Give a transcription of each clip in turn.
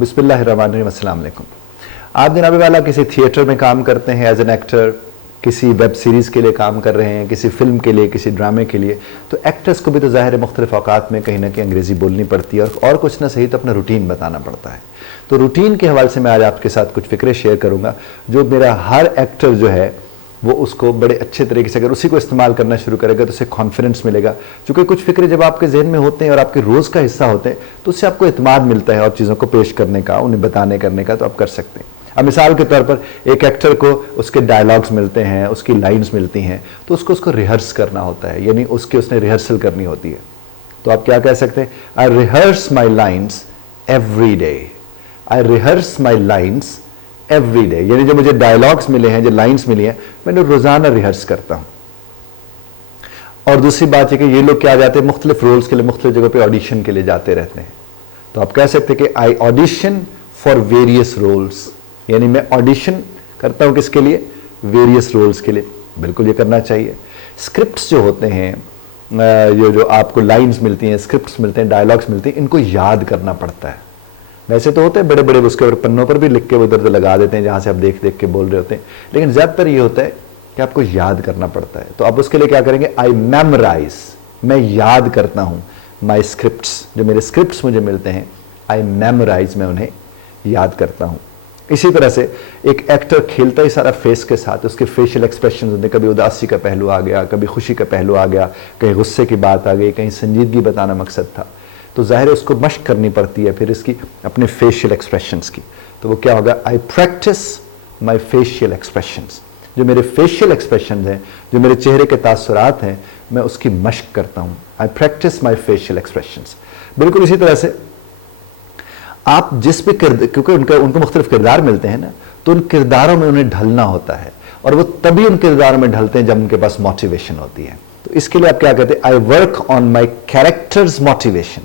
बिस्मिल्लाहिर्रहमानिर्रहीम, अस्सलाम वालेकुम। आप जनाब वाला किसी थिएटर में काम करते हैं एज एन एक्टर, किसी वेब सीरीज़ के लिए काम कर रहे हैं, किसी फिल्म के लिए, किसी ड्रामे के लिए, तो एक्टर्स को भी तो ज़ाहिर है मुख्तलिफ औकात में कहीं ना कहीं अंग्रेज़ी बोलनी पड़ती है और कुछ ना सही तो अपना रूटीन बताना पड़ता है। तो रूटीन के हवाले से मैं आज आपके साथ कुछ फ़िक्रे शेयर करूँगा जो मेरा हर एक्टर जो है वो उसको बड़े अच्छे तरीके से अगर उसी को इस्तेमाल करना शुरू करेगा तो उसे कॉन्फिडेंस मिलेगा। क्योंकि कुछ फिक्रे जब आपके जहन में होते हैं और आपके रोज़ का हिस्सा होते हैं तो उससे आपको इत्मीनान मिलता है और चीज़ों को पेश करने का, उन्हें बताने करने का, तो आप कर सकते हैं। अब मिसाल के तौर पर एक एक्टर को उसके डायलॉग्स मिलते हैं, उसकी लाइन्स मिलती हैं, तो उसको रिहर्स करना होता है, यानी उसने रिहर्सल करनी होती है। तो आप क्या कह सकते हैं? आई रिहर्स माई लाइन्स एवरी डे। आई रिहर्स माई लाइन्स एवरी डे, यानी जो मुझे डायलॉग्स मिले हैं, जो लाइन्स मिली हैं, मैंने रोजाना रिहर्स करता हूं। और दूसरी बात है कि ये लोग क्या जाते हैं मुख्तलिफ रोल्स के लिए मुख्तलिफ जगह पे ऑडिशन के लिए जाते रहते हैं। तो आप कह सकते हैं कि I audition for various roles, यानी मैं ऑडिशन करता हूं किसके लिए? वेरियस रोल्स के लिए। बिल्कुल ये करना चाहिए। स्क्रिप्ट्स जो होते हैं, ये जो आपको लाइन्स मिलती हैं, स्क्रिप्ट्स मिलते हैं, डायलॉग्स मिलते हैं, इनको याद करना पड़ता है। वैसे तो होते हैं बड़े बड़े उसके पन्नों पर भी लिख के उधर लगा देते हैं जहां से आप देख देख के बोल रहे होते हैं, लेकिन ज्यादातर ये होता है कि आपको याद करना पड़ता है। तो आप उसके लिए क्या करेंगे? आई मेमोराइज, मैं याद करता हूं माई स्क्रिप्ट्स, जो मेरे स्क्रिप्ट्स मुझे मिलते हैं, आई मेमोराइज, मैं उन्हें याद करता हूं। इसी तरह से एक एक्टर खेलता ही सारा फेस के साथ, उसके फेशियल एक्सप्रेशन होते हैं, कभी उदासी का पहलू आ गया, कभी खुशी का पहलू आ गया, कहीं गुस्से की बात आ गई, कहीं संजीदगी बताना मकसद था, तो जाहिर है उसको मश्क करनी पड़ती है फिर इसकी अपने फेशियल एक्सप्रेशंस की। तो वो क्या होगा? आई प्रैक्टिस माई फेशियल एक्सप्रेशंस, जो मेरे फेशियल एक्सप्रेशंस हैं, जो मेरे चेहरे के तासुरात हैं, मैं उसकी मश्क करता हूं। आई प्रैक्टिस माई फेशियल एक्सप्रेशंस। बिल्कुल इसी तरह से आप जिस भी क्योंकि उनको मुख्तलिफ किरदार मिलते हैं ना, तो उन किरदारों में उन्हें ढलना होता है, और वो तभी उन किरदारों में ढलते हैं जब उनके पास मोटिवेशन होती है। तो इसके लिए आप क्या कहते हैं? I work on my characters motivation,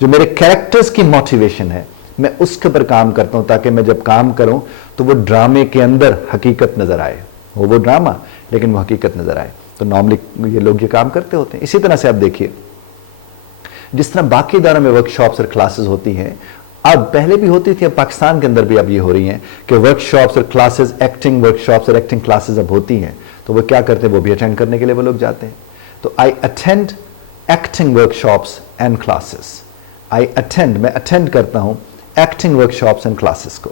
जो मेरे कैरेक्टर्स की मोटिवेशन है, मैं उसके ऊपर काम करता हूं ताकि मैं जब काम करूं तो वो ड्रामे के अंदर हकीकत नजर आए, वो ड्रामा लेकिन वो हकीकत नजर आए। तो नॉर्मली ये लोग ये काम करते होते हैं। इसी तरह से आप देखिए, जिस तरह बाकी इदारों में वर्कशॉप्स और क्लासेस होती हैं, अब पहले भी होती थी, अब पाकिस्तान के अंदर भी अब ये हो रही हैं कि वर्कशॉप्स और क्लासेस, एक्टिंग वर्कशॉप्स और एक्टिंग क्लासेस अब होती हैं, तो वो क्या करते हैं? वो भी अटेंड करने के लिए वो लोग जाते हैं। तो I attend acting workshops and classes. I attend, मैं अटेंड करता हूं एक्टिंग वर्कशॉप्स एंड क्लासेस को।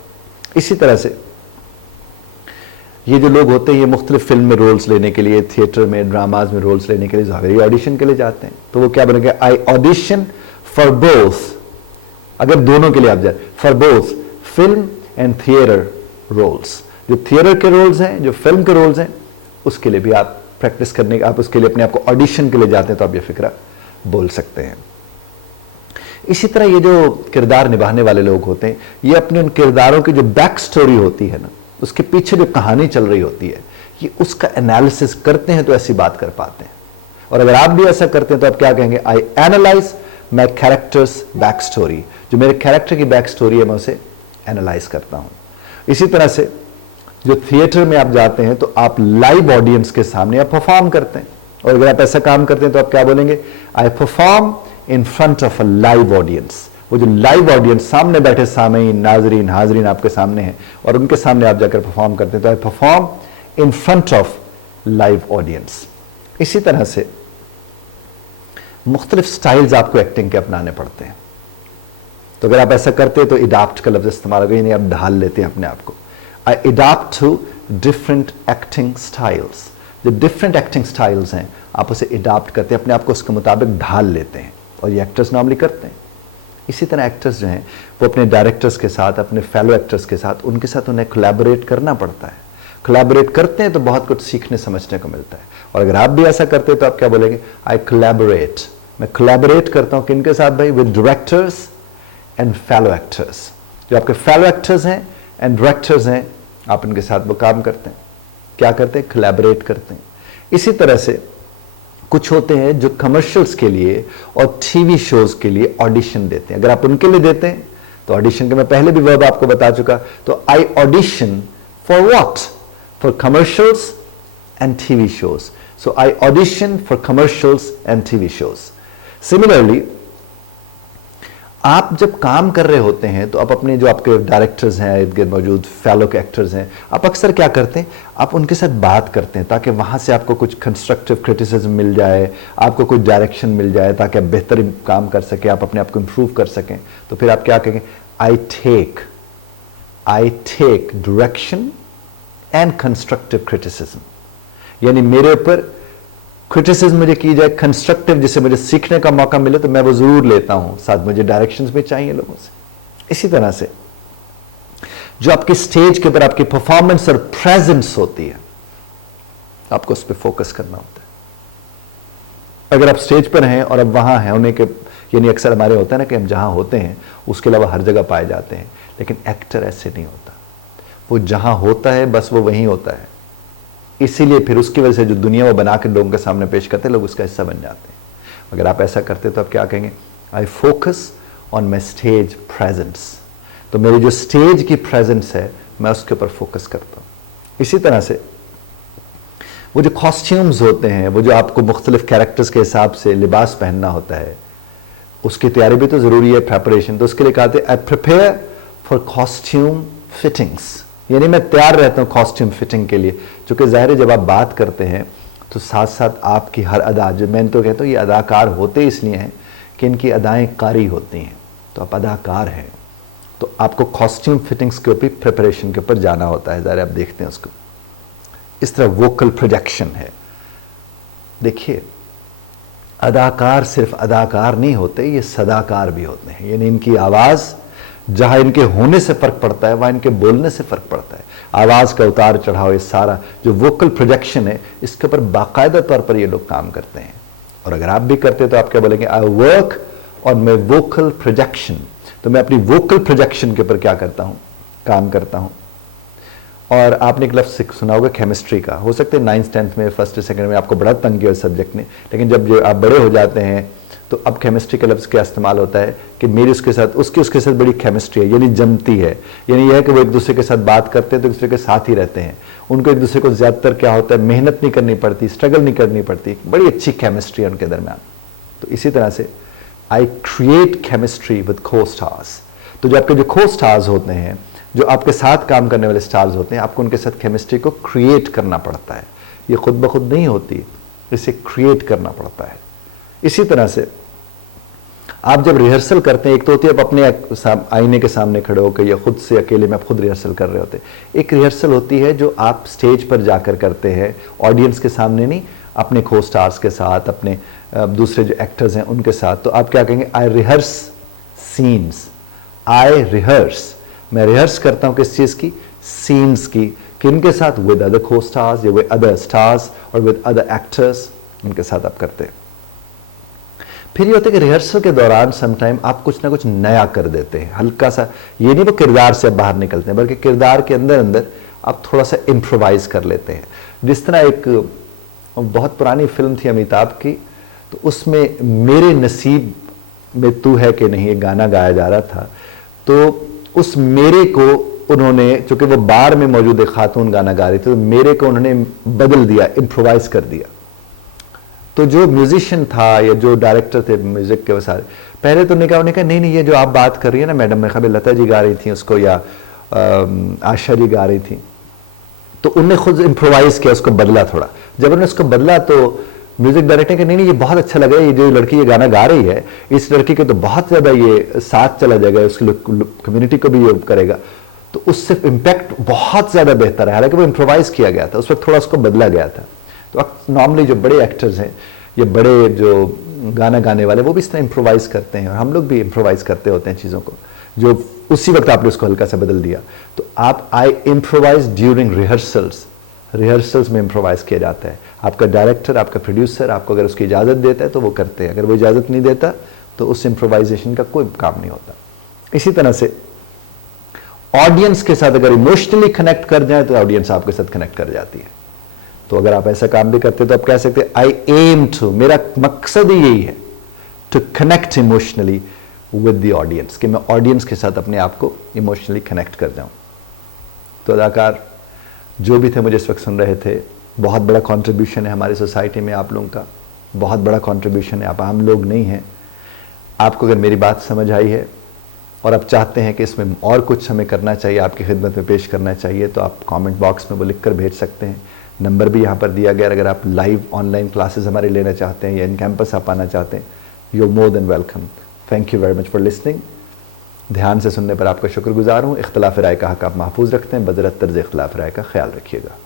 इसी तरह से ये जो लोग होते हैं, ये मुख्तलिफ फिल्म में रोल्स लेने के लिए, थिएटर में, ड्रामाज में रोल्स लेने के लिए ज़ाहिर ऑडिशन के लिए जाते हैं। तो वो क्या बनेगा? आई ऑडिशन फॉर बोथ, अगर दोनों के लिए आप जाए, for both film and theatre roles. जो थिएटर के रोल्स हैं, जो फिल्म के रोल्स हैं, उसके लिए भी आप प्रैक्टिस करने का, आप उसके लिए अपने आप को ऑडिशन के लिए जाते हैं, तो आप ये फिक्रा बोल सकते हैं। इसी तरह ये जो किरदार निभाने वाले लोग होते हैं, ये अपने उन किरदारों की जो बैक स्टोरी होती है ना, उसके पीछे जो कहानी चल रही होती है, ये उसका एनालिसिस करते हैं तो ऐसी बात कर पाते हैं। और अगर आप भी ऐसा करते हैं तो आप क्या कहेंगे? I analyse my characters back story, जो मेरे कैरेक्टर की बैक स्टोरी है मैं उसे एनालाइज करता हूं। इसी तरह से जो थिएटर में आप जाते हैं तो आप लाइव ऑडियंस के सामने आप परफॉर्म करते हैं, और अगर आप ऐसा काम करते हैं तो आप क्या बोलेंगे? I perform in front of a live audience. वो जो लाइव ऑडियंस, सामने बैठे सामीन, नाजरीन, हाजरीन आपके सामने हैं और उनके सामने आप जाकर परफॉर्म करते हैं, तो I perform in front of live audience. इसी तरह से मुख्तलिफ स्टाइल्स आपको एक्टिंग के अपनाने पड़ते हैं। तो अगर आप ऐसा करते हैं तो इडाप्ट का लफ्ज इस्तेमाल होगा, यानी आप ढाल लेते हैं अपने आप को। आई इडाप्ट टू डिफरेंट एक्टिंग स्टाइल्स। जो डिफरेंट एक्टिंग स्टाइल्स हैं, आप उसे इडाप्ट करते हैं, अपने आप को उसके मुताबिक ढाल लेते हैं, और ये एक्टर्स नॉर्मली करते हैं। इसी तरह एक्टर्स जो हैं वो अपने डायरेक्टर्स के साथ, अपने फेलो एक्टर्स के साथ, उनके साथ उन्हें कोलैबोरेट करना पड़ता है। कोलैबोरेट करते हैं तो बहुत कुछ सीखने समझने को मिलता है। और अगर आप भी ऐसा करते हैं तो आप क्या बोलेंगे? आई कोलैबोरेट, मैं कोलैबोरेट करता हूं किनके साथ भाई? With directors and fellow actors. जो आपके फेलो एक्टर्स हैं एंड डायरेक्टर्स हैं, आप इनके साथ वो काम करते हैं। क्या करते हैं? कोलैबोरेट करते हैं। इसी तरह से कुछ होते हैं जो कमर्शियल्स के लिए और टीवी शोज के लिए ऑडिशन देते हैं। अगर आप उनके लिए देते हैं तो ऑडिशन के मैं पहले भी वर्ब आपको बता चुका। तो आई audition for what? For commercials and TV shows. So I audition for commercials and TV shows. Similarly आप जब काम कर रहे होते हैं तो आप अपने जो आपके डायरेक्टर्स हैं इर्द गिर्द मौजूद फेलो के एक्टर्स हैं, आप अक्सर क्या करते हैं, आप उनके साथ बात करते हैं ताकि वहाँ से आपको कुछ कंस्ट्रक्टिव क्रिटिसिज्म मिल जाए, आपको कुछ डायरेक्शन मिल जाए ताकि आप बेहतर काम कर सकें, आप अपने आप को इम्प्रूव कर सकें। तो फिर आप क्या कहेंगे, I take direction and constructive criticism, यानी मेरे ऊपर क्रिटिसिज्म मुझे की जाए कंस्ट्रक्टिव, जिससे मुझे सीखने का मौका मिले तो मैं वो जरूर लेता हूं, साथ मुझे डायरेक्शंस भी चाहिए लोगों से। इसी तरह से जो आपकी स्टेज के ऊपर आपकी परफॉर्मेंस और प्रेजेंस होती है, आपको उस पर फोकस करना होता है। अगर आप स्टेज पर हैं और अब वहां हैं होने के, यानी अक्सर हमारे होता है ना कि हम जहां होते हैं उसके अलावा हर जगह पाए जाते हैं, लेकिन एक्टर ऐसे नहीं होता, वो जहां होता है बस वो वहीं होता है। इसीलिए फिर उसकी वजह से जो दुनिया वो बना के लोगों के सामने पेश करते हैं, लोग उसका हिस्सा बन जाते हैं। अगर आप ऐसा करते तो आप क्या कहेंगे, I focus on my stage presence, तो मेरी जो स्टेज की प्रेजेंस है मैं उसके ऊपर फोकस करता हूं। इसी तरह से वो जो कॉस्ट्यूम्स होते हैं, वो जो आपको मुख्तलिफ कैरेक्टर्स के हिसाब से लिबास पहनना होता है, उसकी तैयारी भी तो जरूरी है, प्रेपरेशन। तो उसके लिए कहते हैं I prepare for costume fittings, यानी मैं तैयार रहता हूं कॉस्ट्यूम फिटिंग के लिए। चूंकि जाहिर है जब आप बात करते हैं तो साथ साथ आपकी हर अदा, जो मैं तो कहता हूं ये अदाकार होते इसलिए हैं कि इनकी अदाएं कारी होती हैं, तो आप अदाकार हैं, तो आपको कॉस्ट्यूम फिटिंग्स के ऊपर प्रिपरेशन के ऊपर जाना होता है। जाहिर आप देखते हैं उसको। इस तरह वोकल प्रोजेक्शन है। देखिए, अदाकार सिर्फ अदाकार नहीं होते, ये सदाकार भी होते हैं, यानी इनकी आवाज जहां इनके होने से फर्क पड़ता है वहां इनके बोलने से फर्क पड़ता है। आवाज का उतार चढ़ाव, ये सारा जो वोकल प्रोजेक्शन है, इसके ऊपर बाकायदा तौर पर ये लोग काम करते हैं। और अगर आप भी करते हैं तो आप क्या बोलेंगे, I work on my vocal projection. तो मैं अपनी वोकल प्रोजेक्शन के ऊपर क्या करता हूं, काम करता हूं। और आपने एक लफ्ज़ सुना होगा केमिस्ट्री का, हो सकता है 9th 10th में, 1st 2nd में आपको बड़ा तंग किया उस सब्जेक्ट ने, लेकिन जब आप बड़े हो जाते हैं तो अब केमिस्ट्री का लफ्ज़ क्या इस्तेमाल होता है कि मेरी उसके साथ उसके साथ बड़ी केमिस्ट्री है, यानी जमती है। यानी यह है कि वो एक दूसरे के साथ बात करते हैं तो एक दूसरे के साथ ही रहते हैं, उनको एक दूसरे को ज़्यादातर क्या होता है, मेहनत नहीं करनी पड़ती, स्ट्रगल नहीं करनी पड़ती, बड़ी अच्छी केमिस्ट्री है उनके दरमियान। तो इसी तरह से आई क्रिएट केमिस्ट्री विद को स्टार्स। तो जो आपके जो को स्टार्स होते हैं, जो आपके साथ काम करने वाले स्टार्स होते हैं, आपको उनके साथ केमिस्ट्री को क्रिएट करना पड़ता है। ये खुद ब खुद नहीं होती, इसे क्रिएट करना पड़ता है। इसी तरह से आप जब रिहर्सल करते हैं, एक तो होती है आप अपने आईने के सामने खड़े होकर या खुद से अकेले में आप खुद रिहर्सल कर रहे होते हैं। एक रिहर्सल होती है जो आप स्टेज पर जाकर करते हैं, ऑडियंस के सामने नहीं, अपने को स्टार्स के साथ, अपने दूसरे जो एक्टर्स हैं उनके साथ। तो आप क्या कहेंगे, आई रिहर्स सीन्स, आई रिहर्स, मैं रिहर्स करता हूं किस चीज की, सीन्स की, किनके साथ, विद अदर को स्टार्स या विद अदर स्टार्स और विद अदर एक्टर्स, उनके साथ आप करते हैं। फिर ये होता है कि रिहर्सल के दौरान समटाइम आप कुछ ना कुछ नया कर देते हैं, हल्का सा, ये नहीं वो किरदार से आप बाहर निकलते हैं, बल्कि किरदार के अंदर अंदर आप थोड़ा सा इम्प्रोवाइज कर लेते हैं। जिस तरह एक बहुत पुरानी फिल्म थी अमिताभ की, तो उसमें मेरे नसीब में तू है कि नहीं, एक गाना गाया जा रहा था। तो उस मेरे को उन्होंने, चूंकि वो बार में मौजूद एक खातून गाना गा रही थी, तो मेरे को उन्होंने बदल दिया, इम्प्रोवाइज कर दिया। तो जो म्यूजिशियन था या जो डायरेक्टर थे म्यूजिक के, वो सारे पहले तो उन्होंने कहा नहीं ये जो आप बात कर रही है ना मैडम, मैं खबर लता जी गा रही थी उसको या आशा जी गा रही थी, तो उनने खुद इम्प्रोवाइज किया, उसको बदला थोड़ा। जब उन्होंने उसको बदला तो म्यूजिक डायरेक्टर के नहीं ये बहुत अच्छा लग रहा है, ये जो लड़की ये गाना गा रही है, इस लड़की के तो बहुत ज्यादा ये साथ चला जाएगा, उसकी कम्युनिटी को भी ये करेगा, तो उससे इम्पैक्ट बहुत ज्यादा बेहतर है। हालांकि वो इम्प्रोवाइज किया गया था, उस वक्त थोड़ा उसको बदला गया था। तो नॉर्मली जो बड़े एक्टर्स हैं या बड़े जो गाना गाने वाले, वो भी इस तरह इम्प्रोवाइज करते हैं, और हम लोग भी इम्प्रोवाइज करते होते हैं चीज़ों को, जो उसी वक्त आपने उसको हल्का सा बदल दिया। तो आप आई इम्प्रोवाइज ड्यूरिंग रिहर्सल्स, रिहर्सल्स में इम्प्रोवाइज किया जाता है। आपका डायरेक्टर, आपका प्रोड्यूसर आपको अगर उसकी इजाज़त देता है तो वो करते हैं, अगर वो इजाज़त नहीं देता तो उस इम्प्रोवाइजेशन का कोई काम नहीं होता। इसी तरह से ऑडियंस के साथ अगर इमोशनली कनेक्ट कर जाए तो ऑडियंस आपके साथ कनेक्ट कर जाती है। तो अगर आप ऐसा काम भी करते तो आप कह सकते हैं आई एम टू, मेरा मकसद ही यही है, to connect emotionally with the audience, कि मैं ऑडियंस के साथ अपने आप को इमोशनली कनेक्ट कर जाऊं। तो अदाकार जो भी थे मुझे इस वक्त सुन रहे थे, बहुत बड़ा कंट्रीब्यूशन है हमारी सोसाइटी में आप लोगों का, बहुत बड़ा कंट्रीब्यूशन है, आप आम लोग नहीं हैं। आपको अगर मेरी बात समझ आई है और आप चाहते हैं कि इसमें और कुछ हमें करना चाहिए, आपकी खिदमत में पेश करना चाहिए, तो आप कमेंट बॉक्स में वो लिख कर भेज सकते हैं। नंबर भी यहाँ पर दिया गया है। अगर आप लाइव ऑनलाइन क्लासेस हमारे लेना चाहते हैं या इन कैंपस आप आना चाहते हैं, you are more than welcome. Thank you very much for listening. ध्यान से सुनने पर आपका शुक्रगुजार हूँ। इख्तिलाफ राय का हक आप महफूज रखते हैं, बदरत तर्ज इख्तिलाफ राय का ख्याल रखिएगा।